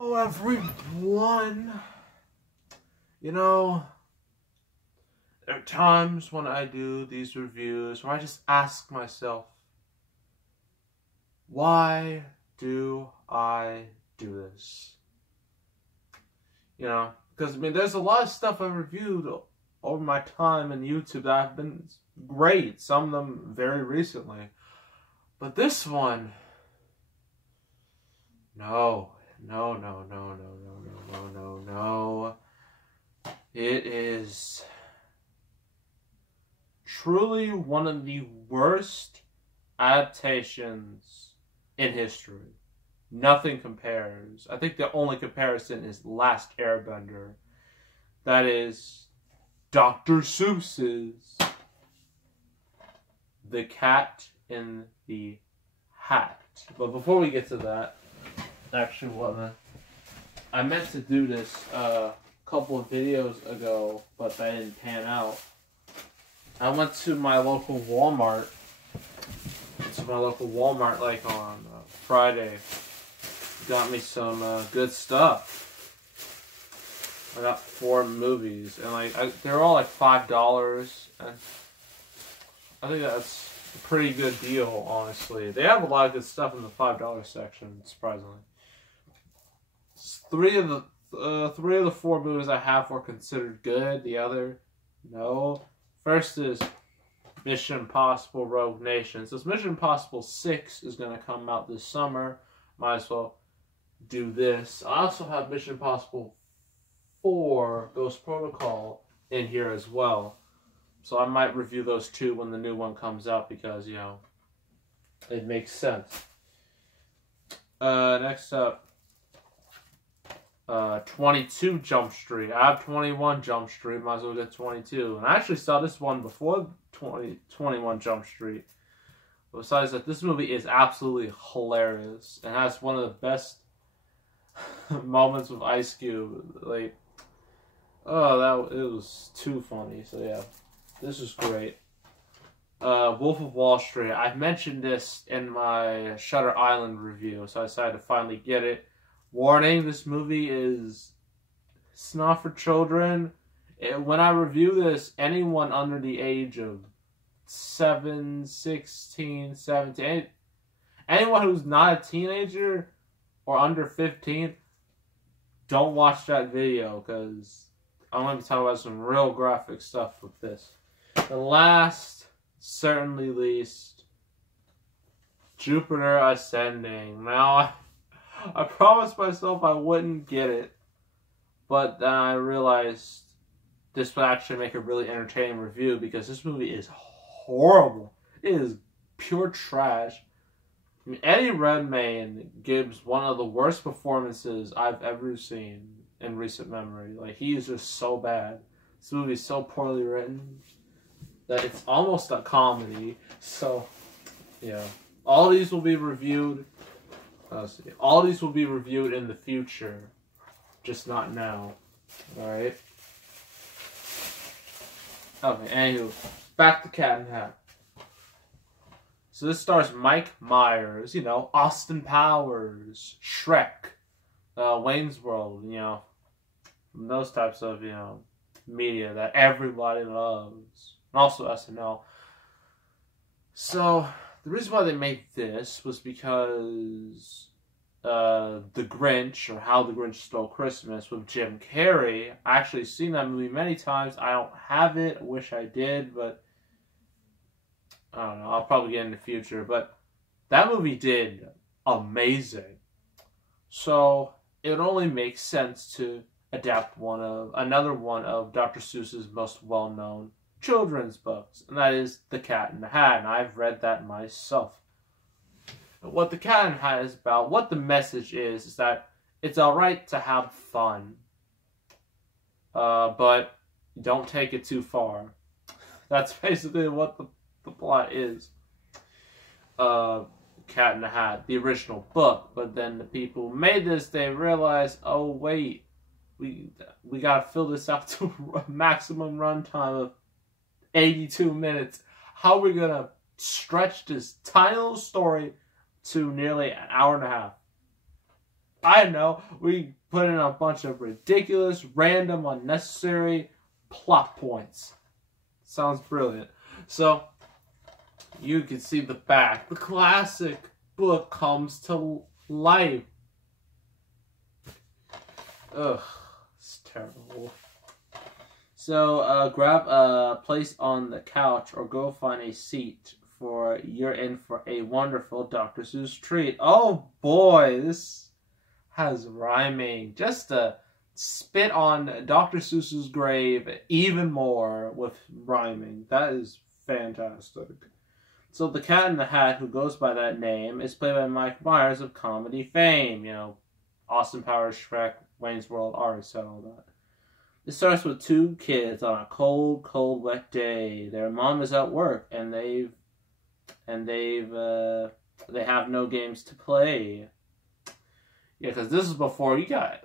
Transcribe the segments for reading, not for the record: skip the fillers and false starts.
Hello everyone. You know, there are times when I do these reviews where I just ask myself, why do I do this? You know, because there's a lot of stuff I've reviewed over my time in YouTube that have been great, some of them very recently. But this one, no. It is truly one of the worst adaptations in history. Nothing compares. I think the only comparison is Last Airbender. That is Dr. Seuss's The Cat in the Hat. But before we get to that, actually, I meant to do this a couple of videos ago, but that didn't pan out. I went to my local Walmart. Like on Friday. Got me some good stuff. I got 4 movies, and they're all like $5. And I think that's a pretty good deal, honestly. They have a lot of good stuff in the $5 section, surprisingly. 3 of the 4 movies I have were considered good. The other, no. First is Mission Impossible Rogue Nation. So Mission Impossible 6 is going to come out this summer. Might as well do this. I also have Mission Impossible 4 Ghost Protocol in here as well. So I might review those 2 when the new one comes out because, you know, it makes sense. Next up, 22 Jump Street. I have 21 Jump Street. Might as well get 22. And I actually saw this one before 21 Jump Street. Besides that, this movie is absolutely hilarious and has one of the best moments with Ice Cube. Like, oh, it was too funny. So yeah, this is great. Wolf of Wall Street. I've mentioned this in my Shutter Island review, so I decided to finally get it. Warning, this movie it's not for children. When I review this, anyone under the age of 16, 17, anyone who's not a teenager or under 15, don't watch that video because I'm going to be talking about some real graphic stuff with this. The last, certainly least, Jupiter Ascending. Now, I promised myself I wouldn't get it, but then I realized this would actually make a really entertaining review because this movie is horrible. It is pure trash. I mean, Eddie Redmayne gives one of the worst performances I've ever seen in recent memory. Like, he is just so bad. This movie is so poorly written that it's almost a comedy. So, yeah. All these will be reviewed. All these will be reviewed in the future, just not now. Alright? Okay, anywho, back to Cat in the Hat. So this stars Mike Myers, you know, Austin Powers, Shrek, Wayne's World, you know, those types of, you know, media that everybody loves. And also SNL. So the reason why they made this was because The Grinch, or How the Grinch Stole Christmas, with Jim Carrey. I actually seen that movie many times. I don't have it. I wish I did, but I don't know. I'll probably get in the future. But that movie did amazing. So it would only make sense to adapt another one of Dr. Seuss's most well-known children's books, and that is The Cat in the Hat, and I've read that myself. What The Cat in the Hat is about, what the message is that it's alright to have fun, but don't take it too far. That's basically what the plot is. Cat in the Hat, the original book, but then the people who made this, they realized, oh wait, we gotta fill this out to a maximum runtime of 82 minutes. How are we gonna stretch this tiny little story to nearly an hour and a half? I know, we put in a bunch of ridiculous, random, unnecessary plot points. Sounds brilliant. So, you can see the back. The classic book comes to life. Ugh, it's terrible. So, grab a place on the couch or go find a seat, for you're in for a wonderful Dr. Seuss treat. Oh boy, this has rhyming. Just to spit on Dr. Seuss's grave even more with rhyming. That is fantastic. So the Cat in the Hat, who goes by that name, is played by Mike Myers of comedy fame. You know, Austin Powers, Shrek, Wayne's World, already said all that. It starts with two kids on a cold, cold, wet day. Their mom is at work, and they have no games to play. Yeah, because this is before you got...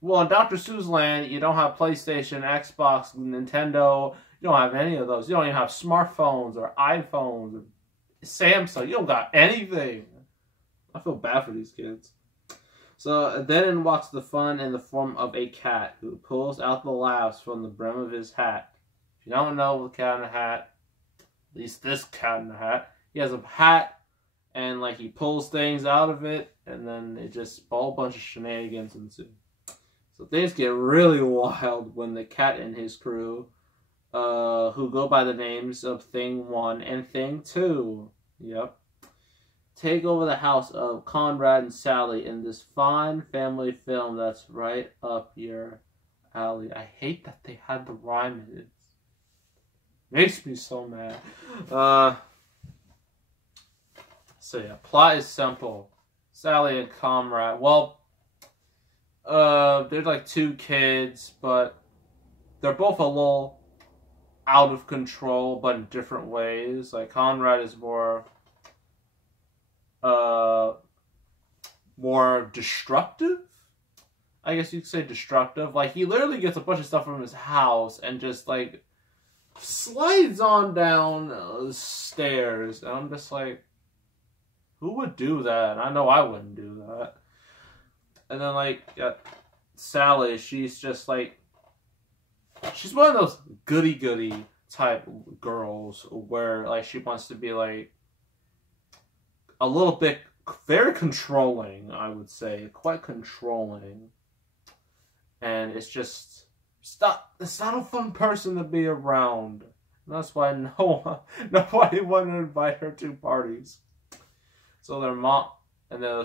Well, in Dr. Seuss land, you don't have PlayStation, Xbox, Nintendo. You don't have any of those. You don't even have smartphones or iPhones or Samsung. You don't got anything. I feel bad for these kids. So then in walks the fun in the form of a cat who pulls out the laughs from the brim of his hat. If you don't know the Cat in the Hat, at least this Cat in the Hat, he has a hat and like he pulls things out of it, and then it just a whole bunch of shenanigans ensue. So things get really wild when the cat and his crew, who go by the names of Thing 1 and Thing 2, yep, take over the house of Conrad and Sally in this fine family film that's right up your alley. I hate that they had the rhyme in it. Makes me so mad. So yeah, plot is simple. Sally and Conrad, well, they're like two kids, but they're both a little out of control, but in different ways. Like Conrad is more destructive. I guess you could say destructive. Like he literally gets a bunch of stuff from his house and just like slides on down stairs, and I'm just like, who would do that? I know I wouldn't do that. And then like Sally, she's just like, she's one of those goody-goody type girls where like she wants to be like a little bit very controlling, I would say, quite controlling. And it's just it's not a fun person to be around. And that's why nobody wanted to invite her to parties. So their mom, and then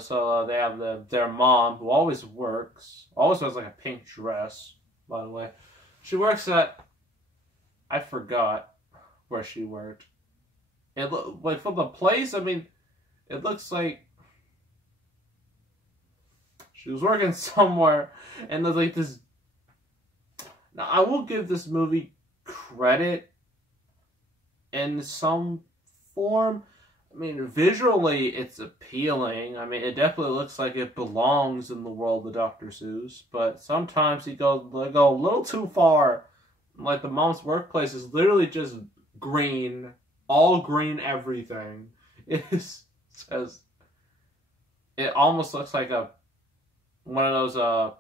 they have their mom, who always wears like a pink dress, by the way. She works at, I forgot where she worked. It like from the place, I mean, it looks like she was working somewhere, and there's like this. Now I will give this movie credit in some form. I mean, visually, it's appealing. I mean, it definitely looks like it belongs in the world of Dr. Seuss. But sometimes they go a little too far. Like, the mom's workplace is literally just green. All green everything. It almost looks like one of those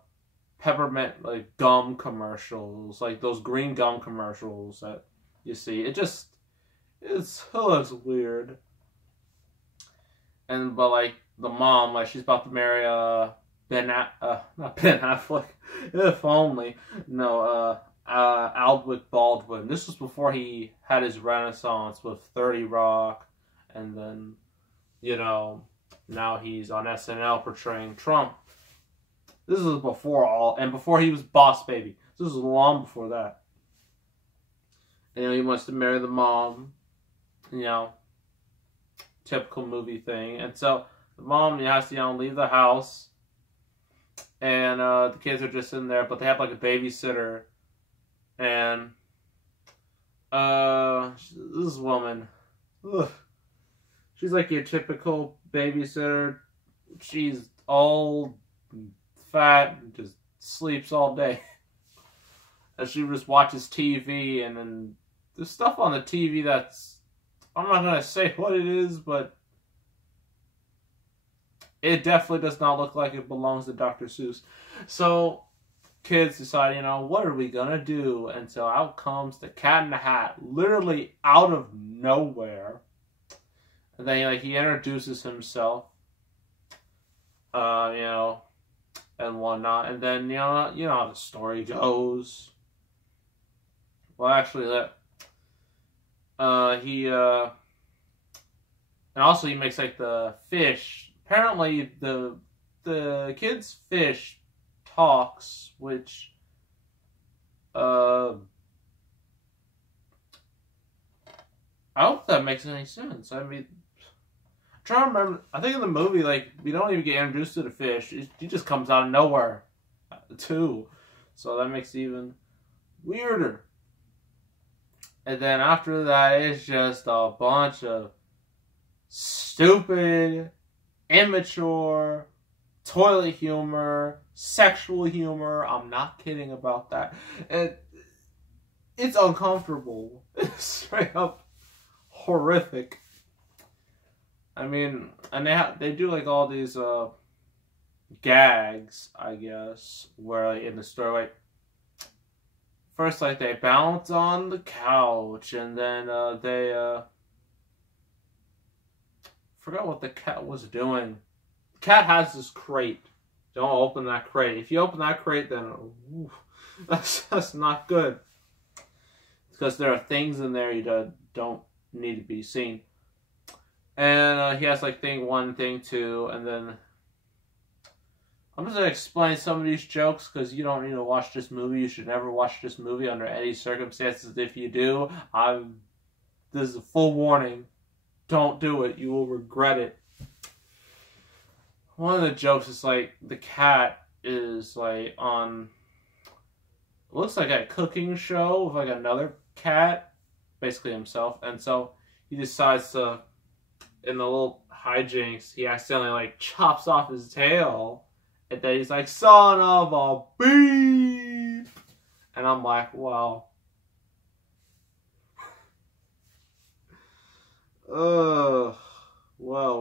peppermint, like, gum commercials. Like, those green gum commercials that you see. It looks weird. But like the mom, like she's about to marry not Ben Affleck, if only. No, Alec Baldwin. This was before he had his renaissance with 30 Rock, and then, you know, now he's on SNL portraying Trump. This is before he was Boss Baby. This was long before that. And he wants to marry the mom, you know. Typical movie thing. And so the mom has to, leave the house, and the kids are just in there, but they have like a babysitter, and this woman, she's like your typical babysitter. She's old, fat, and just sleeps all day. And she just watches TV, and then there's stuff on the TV that's, I'm not going to say what it is, but It definitely does not look like it belongs to Dr. Seuss. So kids decide, what are we gonna do? And so out comes the Cat in the Hat, literally out of nowhere. And then he introduces himself, and whatnot. And then how the story goes. Well, actually, and also he makes like the fish. Apparently, the kid's fish talks, which I hope that makes any sense. I mean, I'm trying to remember. I think in the movie, we don't even get introduced to the fish. He just comes out of nowhere, too. So that makes it even weirder. And then after that, it's just a bunch of stupid, immature, toilet humor, sexual humor. I'm not kidding about that. It's uncomfortable. It's straight up horrific. I mean, and they do all these gags, I guess, where in the story, first they bounce on the couch, and then they forgot what the cat was doing. The cat has this crate. Don't open that crate. If you open that crate, then that's not good. Because there are things in there you don't need to be seen. And he has thing 1, thing 2, and then I'm just going to explain some of these jokes because you don't need to watch this movie. You should never watch this movie under any circumstances. If you do, this is a full warning. Don't do it. You will regret it. One of the jokes is the cat is on, it looks like a cooking show with another cat, basically himself, and so he decides to, in the little hijinks, he accidentally chops off his tail, and then he's son of a beep, and I'm wow. Well,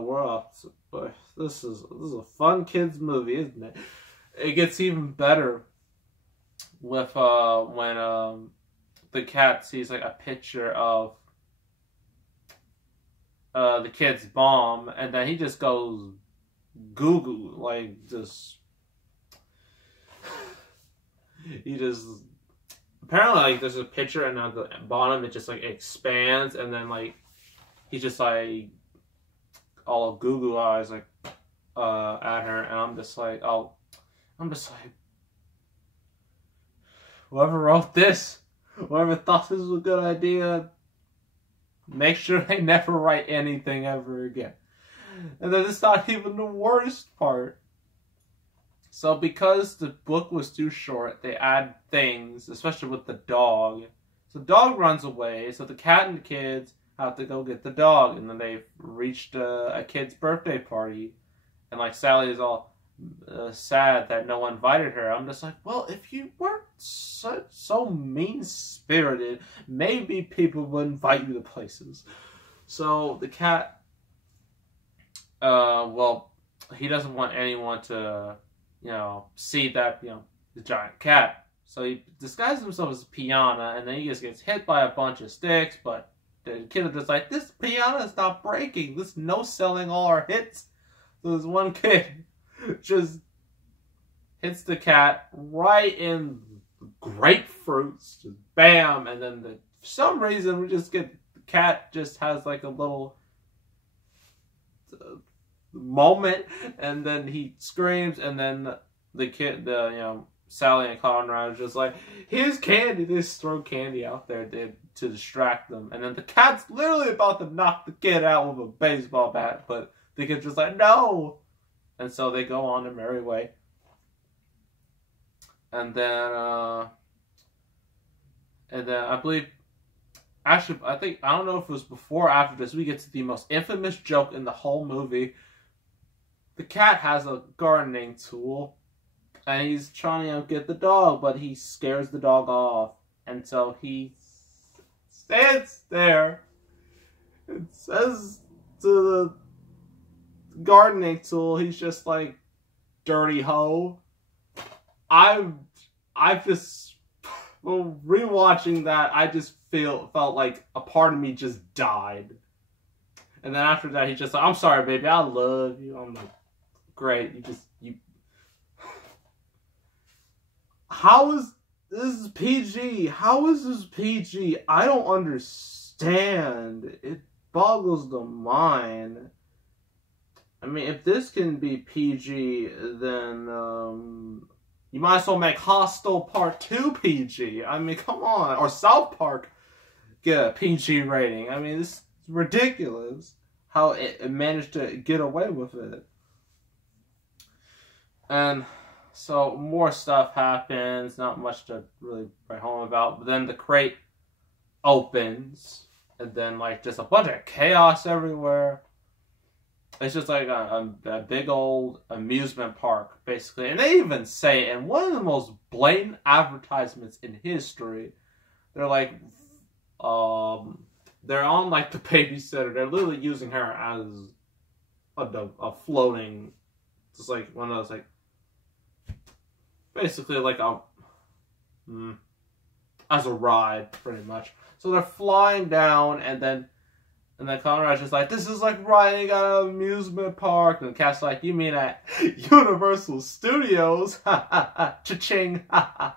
we're off. But this is a fun kids movie, isn't it? It gets even better with when the cat sees a picture of the kid's mom, and then he just goes goo-goo, he just apparently there's a picture, and at the bottom it just expands, and then he just all goo-goo eyes at her, and I'm just whoever wrote this, whoever thought this was a good idea, make sure they never write anything ever again. And then it's not even the worst part. So because the book was too short, they add things, especially with the dog. So the dog runs away, so the cat and the kids have to go get the dog, and then they've reached a kid's birthday party, and Sally is all sad that no one invited her. I'm just well, if you weren't so mean-spirited, maybe people would invite you to places. So the cat, well, he doesn't want anyone to, see that, the giant cat. So he disguises himself as a piano, and then he just gets hit by a bunch of sticks, but the kid is just this piano is not breaking. This no-selling all our hits. So this one kid just hits the cat right in the grapefruits. Just bam. And then for some reason, we just get the cat just has a little moment. And then he screams. And then the kid, Sally and Conrad are just here's candy. They just throw candy out there to distract them. And then the cat's literally about to knock the kid out with a baseball bat. But the kid's just no. And so they go on their merry way. And then I believe, actually, I don't know if it was before or after this, we get to the most infamous joke in the whole movie. The cat has a gardening tool, and he's trying to get the dog, but he scares the dog off. And so he stands there and says to the gardening tool. He's just like, dirty hoe. I've just, well, rewatching that, I just felt like a part of me just died. And then after that, he's just like, I'm sorry, baby, I love you. I'm like, great, you. How is this PG? How is this PG? I don't understand. It boggles the mind. I mean, if this can be PG, then you might as well make Hostel Part 2 PG. I mean, come on. Or South Park get a PG rating. I mean, this is ridiculous how it managed to get away with it. And so more stuff happens. Not much to really write home about. But then the crate opens. And then, like, just a bunch of chaos everywhere. It's just like a big old amusement park, basically. And they even say, in one of the most blatant advertisements in history, they're like, they're on, like, the babysitter. They're literally using her as a floating, just like one of those, like, basically like as a ride, pretty much. So they're flying down, and then Conrad's just like, this is like riding at an amusement park. And the cat's like, you mean at Universal Studios? Cha-ching. I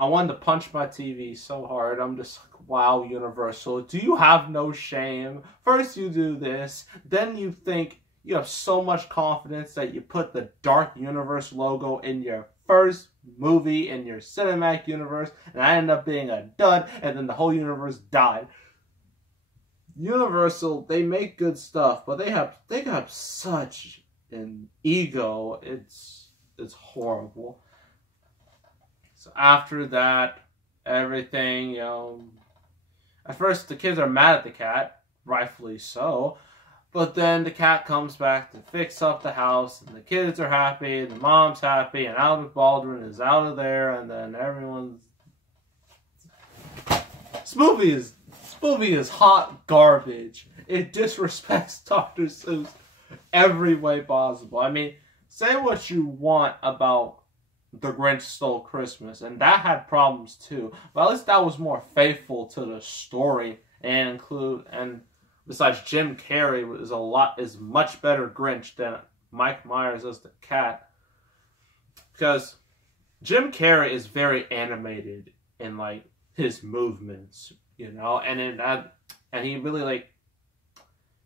wanted to punch my TV so hard. I'm just like, wow, Universal, do you have no shame? First you do this, then you think you have so much confidence that you put the Dark Universe logo in your first movie in your cinematic universe, and I ended up being a dud, and then the whole universe died. Universal, they make good stuff, but they have such an ego. It's horrible. So after that, everything, you know, at first the kids are mad at the cat, rightfully so. But then the cat comes back to fix up the house, and the kids are happy, and the mom's happy, and Alec Baldwin is out of there, and then everyone's... This movie is hot garbage. It disrespects Dr. Seuss every way possible. I mean, say what you want about The Grinch Stole Christmas, and that had problems too, but at least that was more faithful to the story, and besides, Jim Carrey is much better Grinch than Mike Myers as the cat. Because Jim Carrey is very animated in, like, his movements, you know, and he really, like,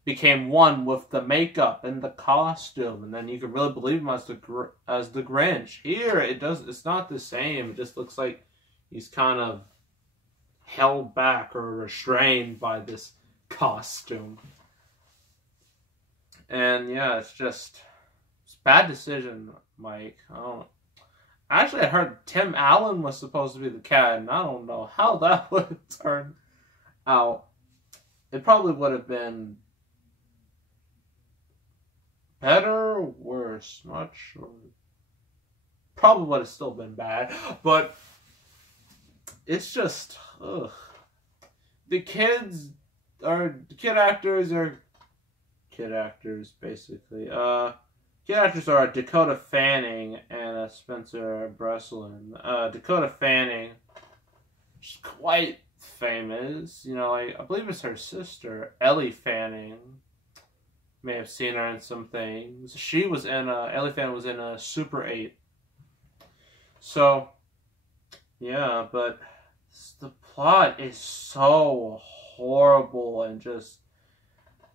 became one with the makeup and the costume, and then you could really believe him as the Grinch. Here, it's not the same. It just looks like he's kind of held back or restrained by this costume. And yeah, it's a bad decision, Mike. Actually, I heard Tim Allen was supposed to be the cat, and I don't know how that would have turned out. It probably would have been better or worse, not sure. Probably would have still been bad, but it's just, ugh. The kid actors, basically. Kid actors are Dakota Fanning and Spencer Breslin. Dakota Fanning, she's quite famous. You know, I believe it's her sister, Ellie Fanning. May have seen her in some things. She was in, Ellie Fanning was in Super 8. So, yeah, but the plot is so horrible and just...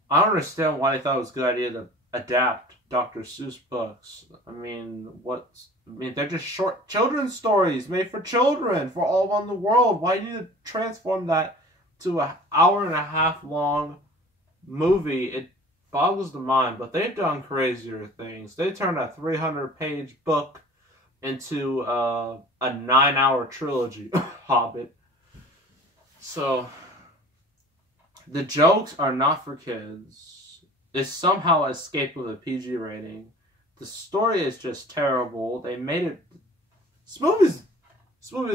I don't understand why they thought it was a good idea to adapt Dr. Seuss books. I mean, they're just short children's stories made for children, for all around the world. Why do you need to transform that to an hour-and-a-half long movie? It boggles the mind, but they've done crazier things. They turned a 300-page book into a 9-hour trilogy, Hobbit. So, the jokes are not for kids. They somehow escaped with a PG rating. The story is just terrible. They made it... This movie's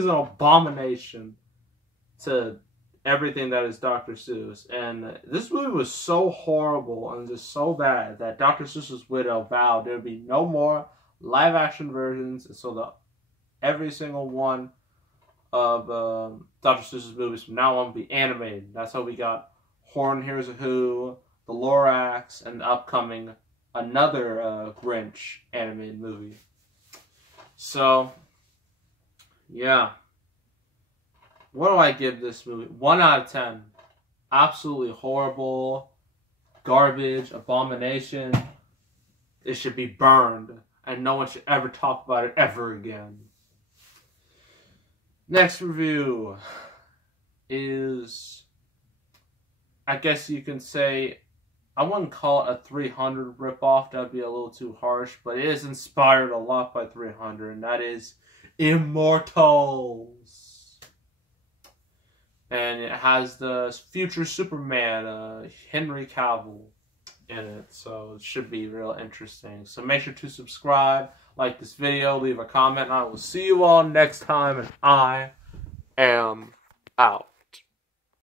an abomination to everything that is Dr. Seuss. And this movie was so horrible and just so bad that Dr. Seuss's widow vowed there would be no more live action versions. And so every single one of Dr. Seuss's movies from now on will be animated. That's how we got Horn Hears a Who, The Lorax, and the upcoming another Grinch animated movie. So, yeah. What do I give this movie? 1 out of 10. Absolutely horrible, garbage, abomination. It should be burned, and no one should ever talk about it ever again. Next review is, I guess you can say, I wouldn't call it a 300 ripoff. That would be a little too harsh, but it is inspired a lot by 300, and that is Immortals. And it has the future Superman, Henry Cavill, in it. So it should be real interesting. So make sure to subscribe, like this video, leave a comment, and I will see you all next time. And I am out.